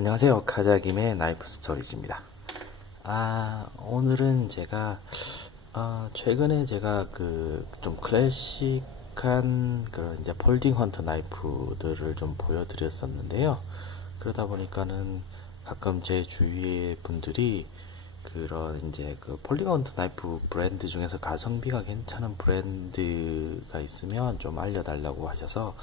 안녕하세요. 카자김의 나이프 스토리지입니다. 오늘은 제가, 최근에 제가 좀 클래식한 그런 이제 폴딩 헌터 나이프들을 좀 보여드렸었는데요. 그러다 보니까는 가끔 제 주위의 분들이 그런 이제 그 폴딩 헌터 나이프 브랜드 중에서 가성비가 괜찮은 브랜드가 있으면 좀 알려달라고 하셔서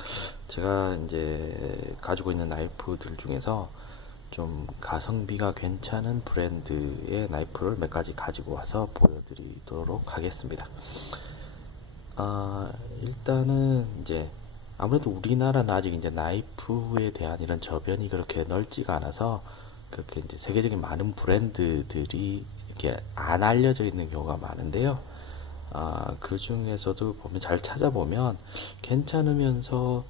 제가 이제 가지고 있는 나이프들 중에서 좀 가성비가 괜찮은 브랜드의 나이프를 몇 가지 가지고 와서 보여드리도록 하겠습니다. 일단은 이제 아무래도 우리나라는 아직 이제 나이프에 대한 이런 저변이 그렇게 넓지가 않아서 그렇게 이제 세계적인 많은 브랜드들이 이렇게 안 알려져 있는 경우가 많은데요. 그 중에서도 보면 잘 찾아보면 괜찮으면서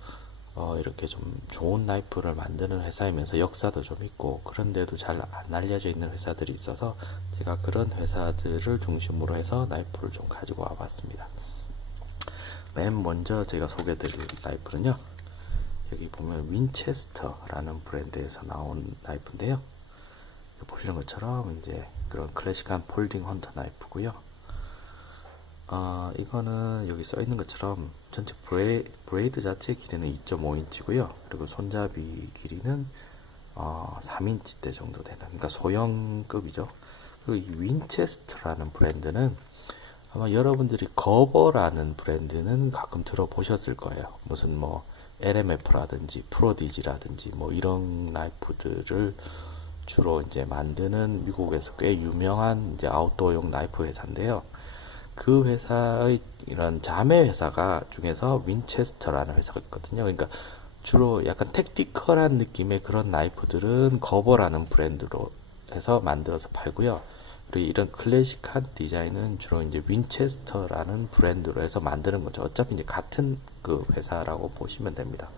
이렇게 좀 좋은 나이프를 만드는 회사이면서 역사도 좀 있고 그런데도 잘 안 알려져 있는 회사들이 있어서 제가 그런 회사들을 중심으로 해서 나이프를 좀 가지고 와봤습니다. 맨 먼저 제가 소개드릴 나이프는요. 여기 보면 윈체스터라는 브랜드에서 나온 나이프인데요. 보시는 것처럼 이제 그런 클래식한 폴딩 헌터 나이프고요. 이거는 여기 써 있는 것처럼 전체 브레이드 자체 길이는 2.5인치고요. 그리고 손잡이 길이는 3인치대 정도 되는, 그러니까 소형급이죠. 그리고 이 윈체스터라는 브랜드는 아마 여러분들이 거버라는 브랜드는 가끔 들어보셨을 거예요. 무슨 뭐 LMF라든지 프로디지라든지 뭐 이런 나이프들을 주로 이제 만드는 미국에서 꽤 유명한 이제 아웃도어용 나이프 회사인데요. 그 회사의 이런 자매 회사가 중에서 윈체스터라는 회사가 있거든요. 그러니까 주로 약간 택티컬한 느낌의 그런 나이프들은 거버라는 브랜드로 해서 만들어서 팔고요. 그리고 이런 클래식한 디자인은 주로 이제 윈체스터라는 브랜드로 해서 만드는 거죠. 어차피 이제 같은 그 회사라고 보시면 됩니다.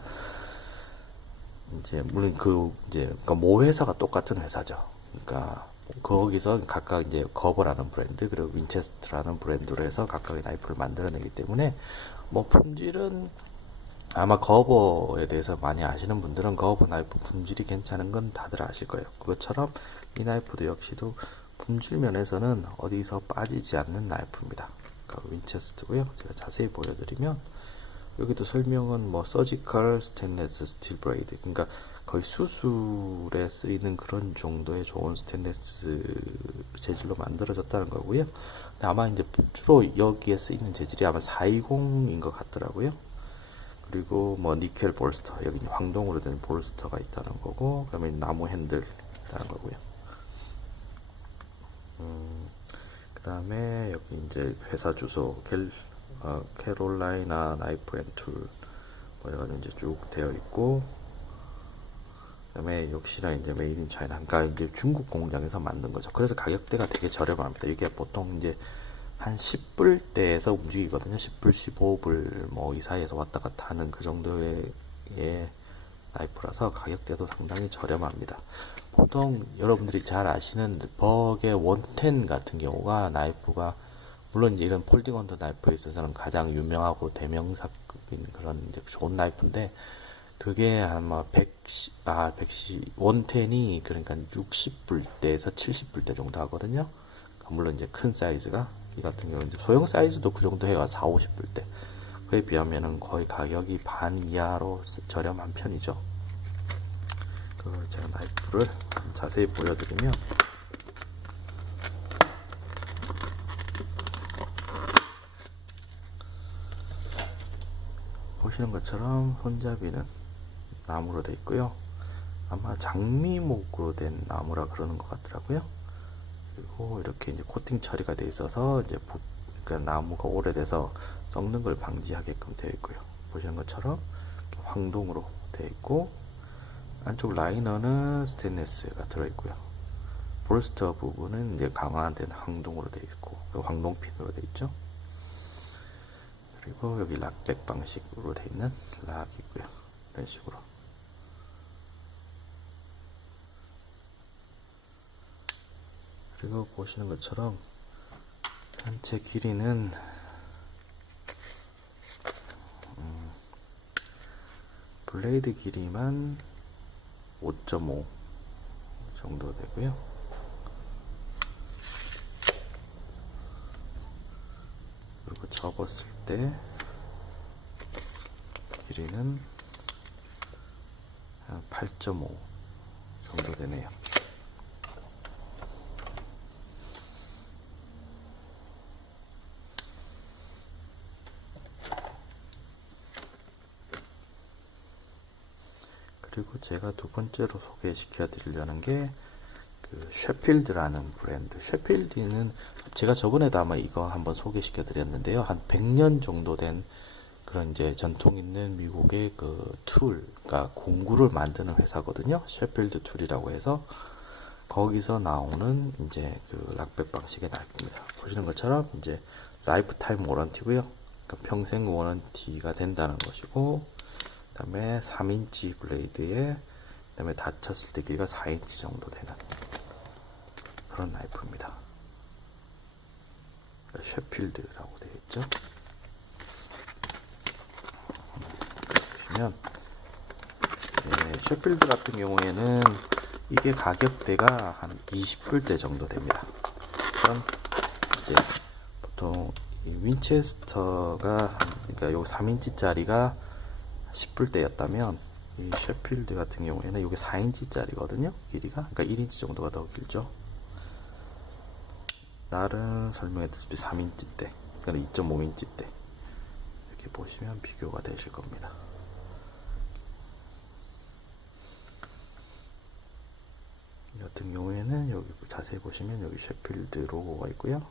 이제 물론 그러니까 모 회사가 똑같은 회사죠. 그러니까 거기서 각각 이제 거버라는 브랜드 그리고 윈체스터라는 브랜드로 해서 각각의 나이프를 만들어내기 때문에 뭐 품질은 아마 거버에 대해서 많이 아시는 분들은 거버 나이프 품질이 괜찮은 건 다들 아실 거예요. 그것처럼 이 나이프도 역시도 품질 면에서는 어디서 빠지지 않는 나이프입니다. 그러니까 윈체스터고요. 제가 자세히 보여드리면 여기도 설명은 뭐 서지컬 스테인레스 스틸 브레이드, 그러니까 거의 수술에 쓰이는 그런 정도의 좋은 스테인레스 재질로 만들어졌다는 거고요. 아마 이제 주로 여기에 쓰이는 재질이 아마 420인 것 같더라고요. 그리고 뭐 니켈 볼스터, 여기 황동으로 된 볼스터가 있다는 거고, 그다음에 나무 핸들 있다는 거고요. 그다음에 여기 이제 회사 주소 캐롤라이나 나이프 앤 툴, 뭐 이런 이제 쭉 되어 있고, 그다음에 역시나 이제 메이드 인 차이나, 그러니까 이제 중국 공장에서 만든 거죠. 그래서 가격대가 되게 저렴합니다. 이게 보통 이제 한 10불대에서 움직이거든요. 10불, 15불 뭐 이 사이에서 왔다 갔다 하는 그 정도의 나이프라서 가격대도 상당히 저렴합니다. 보통 여러분들이 잘 아시는 버그의 원텐 같은 경우가 나이프가 물론 이제 이런 폴딩 언더 나이프에 있어서는 가장 유명하고 대명사급인 그런 이제 좋은 나이프인데 그게 아마 110, 그러니까 60불대에서 70불대 정도 하거든요. 물론 이제 큰 사이즈가 이 같은 경우는 소형 사이즈도 그 정도 해요. 4, 50불대. 그에 비하면은 거의 가격이 반 이하로 저렴한 편이죠. 그 제가 나이프를 자세히 보여드리면 보시는 것처럼 손잡이는 나무로 되어 있고요. 아마 장미목으로 된 나무라 그러는 것 같더라고요. 그리고 이렇게 이제 코팅 처리가 되어 있어서 이제 그러니까 나무가 오래돼서 썩는 걸 방지하게끔 되어 있고요. 보시는 것처럼 황동으로 되어 있고 안쪽 라이너는 스테인리스가 들어있고요. 볼스터 부분은 이제 강화된 황동으로 되어 있고 황동핀으로 되어 있죠. 그리고 여기 락백 방식으로 되어 있는 락이 있고요. 이런 식으로. 그리고 보시는 것처럼 전체 길이는 블레이드 길이만 5.5, 정도 되고요. 그리고 접었을 때 길이는 한 8.5 정도 되네요. 그리고 제가 두 번째로 소개시켜 드리려는 게 그 셰필드라는 브랜드. 셰필드는 제가 저번에도 아마 이거 한번 소개시켜 드렸는데요. 한 100년 정도 된 그런 이제 전통 있는 미국의 그 툴, 그러니까 공구를 만드는 회사거든요. 셰필드 툴이라고 해서 거기서 나오는 이제 그 락백 방식의 나이프입니다. 보시는 것처럼 이제 라이프 타임 워런티고요. 그러니까 평생 워런티가 된다는 것이고, 그다음에 3인치 블레이드에 그다음에 다쳤을 때 길이가 4인치 정도 되는 그런 나이프입니다. 셰필드라고 되어 있죠. 보시면 셰필드 같은 경우에는 이게 가격대가 한 20불대 정도 됩니다. 그럼 이제 보통 이 윈체스터가 그러니까 요 3인치짜리가 10불대였다면 이 셰필드 같은 경우에는 이게 4인치짜리거든요. 길이가 그러니까 1인치 정도가 더 길죠. 다른 설명했듯이 3인치대, 그러니까 2.5인치대 이렇게 보시면 비교가 되실 겁니다. 이 같은 경우에는 여기 자세히 보시면 여기 셰필드 로고가 있고요.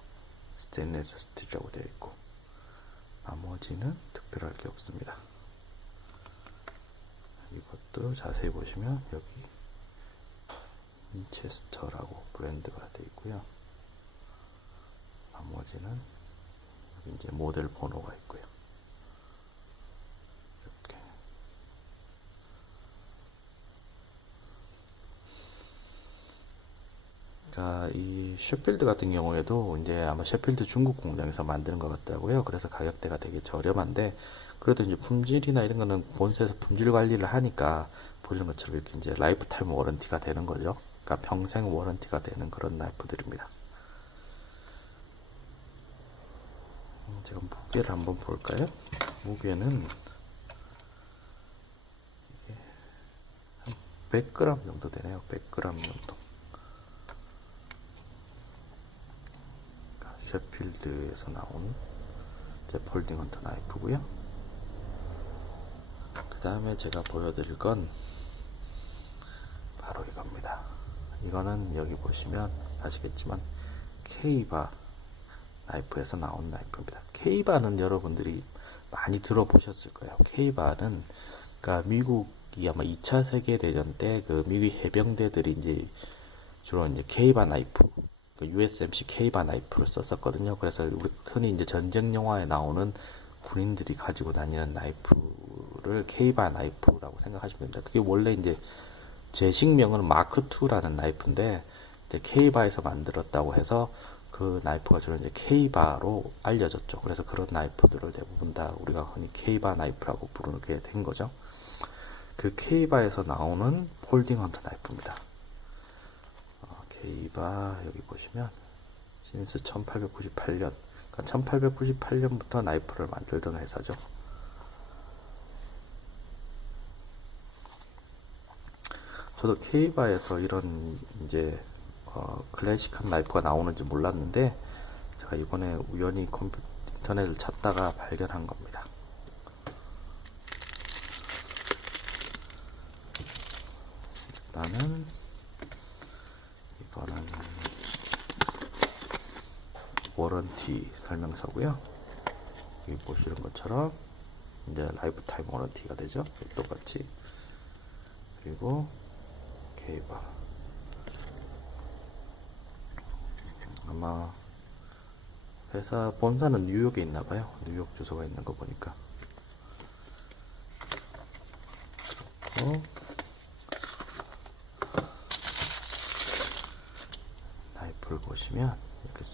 스테인리스 스틸이라고 되어 있고 나머지는 특별할 게 없습니다. 이것도 자세히 보시면 여기 윈체스터라고 브랜드가 되어 있고요. 나머지는 여기 이제 모델 번호가 있고요. 이렇게. 그러니까 이 셰필드 같은 경우에도 이제 아마 셰필드 중국 공장에서 만드는 것 같더라고요. 그래서 가격대가 되게 저렴한데 그래도 이제 품질이나 이런 거는 본사에서 품질 관리를 하니까 보시는 것처럼 이렇게 이제 라이프 타임 워런티가 되는 거죠. 그러니까 평생 워런티가 되는 그런 나이프들입니다. 제가 무게를 한번 볼까요? 무게는 이게 한 100g 정도 되네요. 100g 정도. 셰필드에서 나온 이제 폴딩 헌터 나이프고요. 그 다음에 제가 보여드릴 건 바로 이겁니다. 이거는 여기 보시면 아시겠지만 K-바 나이프에서 나온 나이프입니다. K-바는 여러분들이 많이 들어보셨을 거예요. K-바는 그러니까 미국이 아마 2차 세계대전 때 그 미국 해병대들이 이제 주로 이제 K-바 나이프, 그 USMC K-바 나이프를 썼었거든요. 그래서 우리 흔히 이제 전쟁 영화에 나오는 군인들이 가지고 다니는 나이프를 K-바 나이프라고 생각하시면 됩니다. 그게 원래 이제 제식명은 마크2라는 나이프인데 이제 K-바에서 만들었다고 해서 그 나이프가 주로 이제 K-바로 알려졌죠. 그래서 그런 나이프들을 대부분 다 우리가 흔히 K-바 나이프라고 부르게 된 거죠. 그 K-바에서 나오는 폴딩 헌터 나이프입니다. K-바 여기 보시면 신스 1898년, 그러니까 1898년부터 나이프를 만들던 회사죠. 저도 K-바에서 이런 이제 클래식한 나이프가 나오는지 몰랐는데 제가 이번에 우연히 인터넷을 찾다가 발견한 겁니다. 일단은 이거는 워런티 설명서고요. 여기 보시는 것처럼 이제 라이프 타임 워런티가 되죠. 똑같이. 그리고 K-바 아마 회사 본사는 뉴욕에 있나봐요. 뉴욕 주소가 있는 거 보니까. 나이프를 보시면 이렇게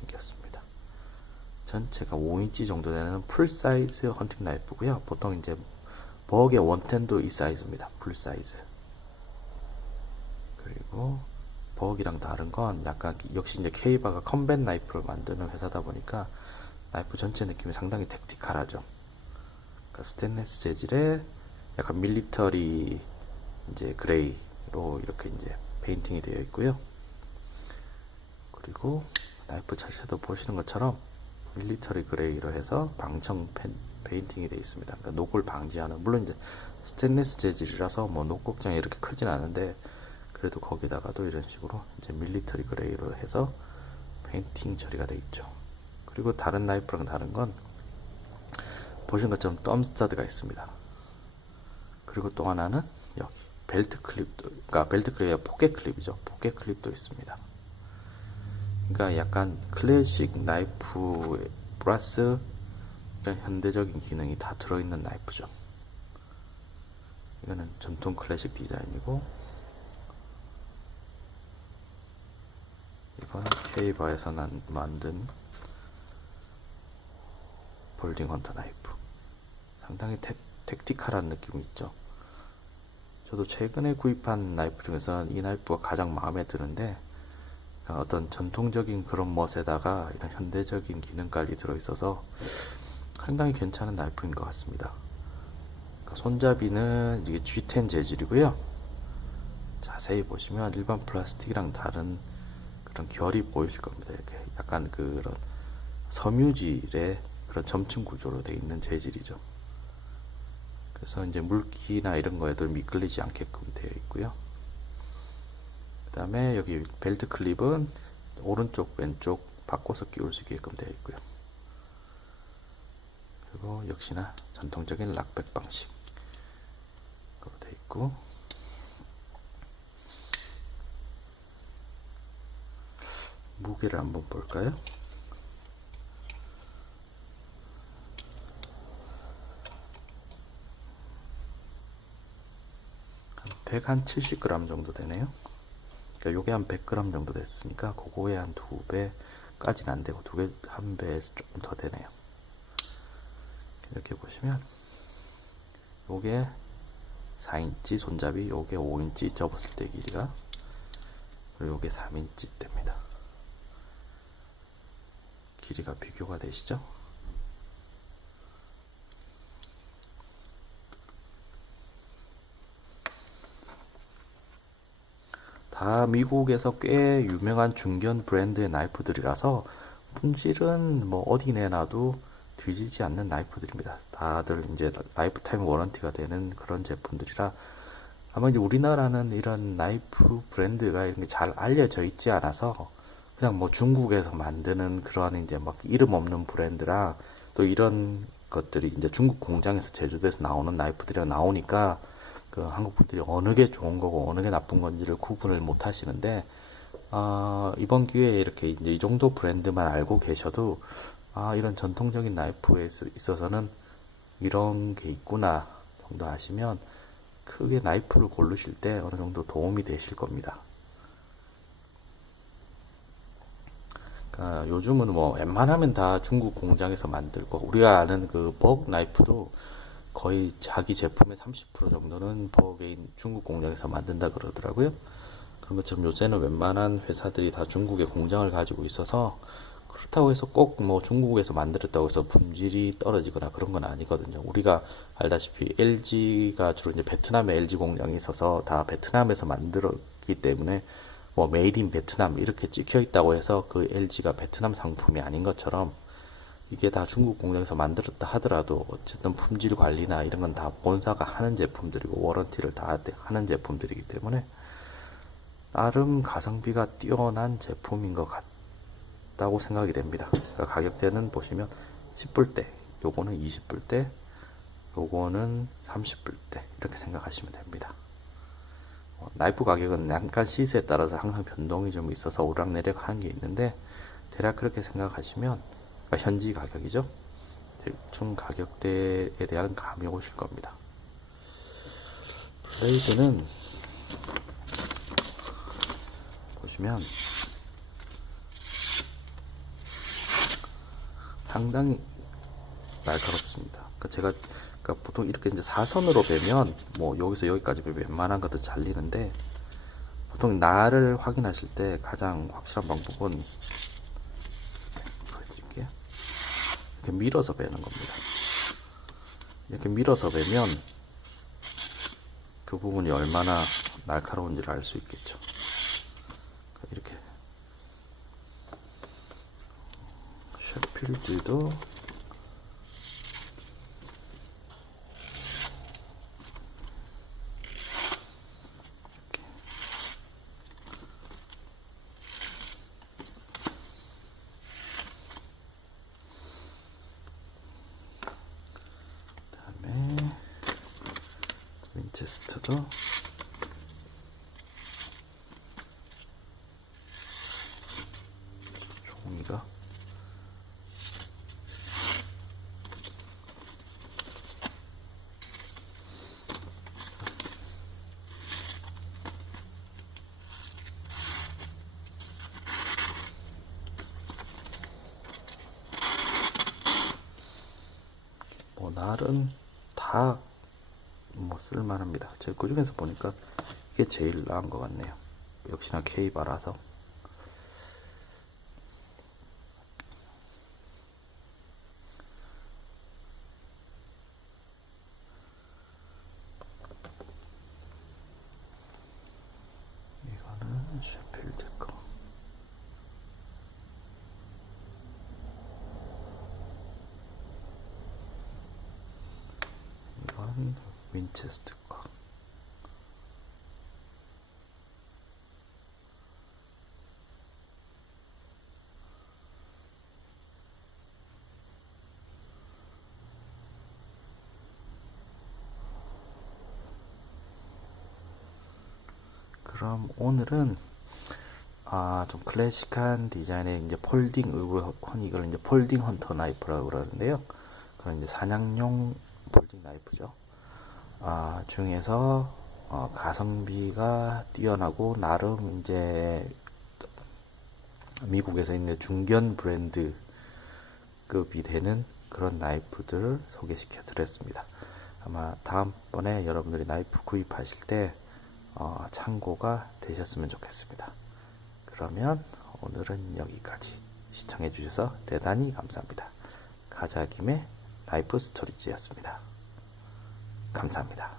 생겼습니다. 전체가 5인치 정도 되는 풀사이즈 헌팅 나이프고요. 보통 이제 버그의 원텐도 이 사이즈입니다. 풀사이즈. 그리고 버기랑 다른 건 약간 역시 이제 케이바가 컴뱃 나이프를 만드는 회사다 보니까 나이프 전체 느낌이 상당히 택티컬하죠. 그러니까 스테인리스 재질에 약간 밀리터리 이제 그레이로 이렇게 이제 페인팅이 되어 있고요. 그리고 나이프 자체도 보시는 것처럼 밀리터리 그레이로 해서 방청 페인팅이 되어 있습니다. 그러니까 녹을 방지하는, 물론 이제 스테인리스 재질이라서 뭐 녹 걱정이 이렇게 크진 않은데 그래도 거기다가도 이런 식으로 이제 밀리터리 그레이로 해서 페인팅 처리가 되어 있죠. 그리고 다른 나이프랑 다른 건 보시는 것처럼 덤스터드가 있습니다. 그리고 또 하나는 여기 벨트 클립도, 그러니까 벨트 클립이 아니라 포켓 클립이죠. 포켓 클립도 있습니다. 그러니까 약간 클래식 나이프 플러스 이런 현대적인 기능이 다 들어있는 나이프죠. 이거는 전통 클래식 디자인이고, 이건 케이바에서 만든 볼딩 헌터 나이프. 상당히 택티컬한 느낌이 있죠. 저도 최근에 구입한 나이프 중에서는 이 나이프가 가장 마음에 드는데, 어떤 전통적인 그런 멋에다가 이런 현대적인 기능까지 들어있어서 상당히 괜찮은 나이프인 것 같습니다. 손잡이는 이게 G10 재질이고요. 자세히 보시면 일반 플라스틱이랑 다른 그런 결이 보일 겁니다. 이렇게 약간 그런 섬유질의 그런 점층 구조로 되어 있는 재질이죠. 그래서 이제 물기나 이런 거에도 미끌리지 않게끔 되어 있고요. 그 다음에 여기 벨트 클립은 오른쪽 왼쪽 바꿔서 끼울 수 있게끔 되어 있고요. 그리고 역시나 전통적인 락백 방식으로 되어 있고, 무게를 한번 볼까요? 한 170g 정도 되네요. 그러니까 요게 한 100g 정도 됐으니까 그거에 한 2배까지는 안 되고 한 배에서 조금 더 되네요. 이렇게 보시면 요게 4인치 손잡이, 요게 5인치 접었을 때 길이가, 그리고 요게 3인치 됩니다. 길이가 비교가 되시죠? 다 미국에서 꽤 유명한 중견 브랜드의 나이프들이라서 품질은 뭐 어디 내놔도 뒤지지 않는 나이프들입니다. 다들 이제 라이프타임 워런티가 되는 그런 제품들이라, 아마 이제 우리나라는 이런 나이프 브랜드가 이런 게 잘 알려져 있지 않아서 그냥 뭐 중국에서 만드는 그러한 이제 막 이름 없는 브랜드라, 또 이런 것들이 이제 중국 공장에서 제조돼서 나오는 나이프들이 나오니까 그 한국 분들이 어느 게 좋은 거고 어느 게 나쁜 건지를 구분을 못 하시는데, 이번 기회에 이렇게 이제 이 정도 브랜드만 알고 계셔도 이런 전통적인 나이프에 있어서는 이런 게 있구나 정도 아시면 크게 나이프를 고르실 때 어느 정도 도움이 되실 겁니다. 요즘은 뭐 웬만하면 다 중국 공장에서 만들고, 우리가 아는 그 버그 나이프도 거의 자기 제품의 30% 정도는 버그인 중국 공장에서 만든다 그러더라고요. 그런 것처럼 요새는 웬만한 회사들이 다 중국에 공장을 가지고 있어서, 그렇다고 해서 꼭 뭐 중국에서 만들었다고 해서 품질이 떨어지거나 그런 건 아니거든요. 우리가 알다시피 LG가 주로 이제 베트남에 LG 공장이 있어서 다 베트남에서 만들었기 때문에 뭐 메이드 인 베트남 이렇게 찍혀 있다고 해서 그 LG가 베트남 상품이 아닌 것처럼, 이게 다 중국 공장에서 만들었다 하더라도 어쨌든 품질 관리나 이런 건 다 본사가 하는 제품들이고 워런티를 다 하는 제품들이기 때문에 나름 가성비가 뛰어난 제품인 것 같다고 생각이 됩니다. 그러니까 가격대는 보시면 10불대, 요거는 20불대, 요거는 30불대 이렇게 생각하시면 됩니다. 나이프 가격은 약간 시세에 따라서 항상 변동이 좀 있어서 오락내락 하는 게 있는데, 대략 그렇게 생각하시면, 그러니까 현지 가격이죠. 대충 가격대에 대한 감이 오실 겁니다. 블레이드는 보시면 상당히 날카롭습니다. 그러니까 보통 이렇게 이제 사선으로 베면 뭐 여기서 여기까지 웬만한 것도 잘리는데, 보통 날을 확인하실 때 가장 확실한 방법은 보여드릴게요. 이렇게 밀어서 베는 겁니다. 이렇게 밀어서 베면 그 부분이 얼마나 날카로운지를 알 수 있겠죠. 이렇게 셰필드도 그다음에 윈체스터도 종이가 날은 다 뭐 쓸만합니다. 제가 그 중에서 보니까 이게 제일 나은 것 같네요. 역시나 K바라서. 이거는 셰필드 거. 이건 윈체스터 거. 그럼 오늘은 좀 클래식한 디자인의 이제 폴딩 의브헌, 이걸 이제 폴딩 헌터 나이프라고 그러는데요. 그런 이제 사냥용 폴딩 나이프죠. 중에서 가성비가 뛰어나고 나름 이제 미국에서 있는 중견 브랜드급이 되는 그런 나이프들을 소개시켜 드렸습니다. 아마 다음번에 여러분들이 나이프 구입하실 때 참고가 되셨으면 좋겠습니다. 그러면 오늘은 여기까지 시청해 주셔서 대단히 감사합니다. 가자김의 나이프 스토리지였습니다. 감사합니다.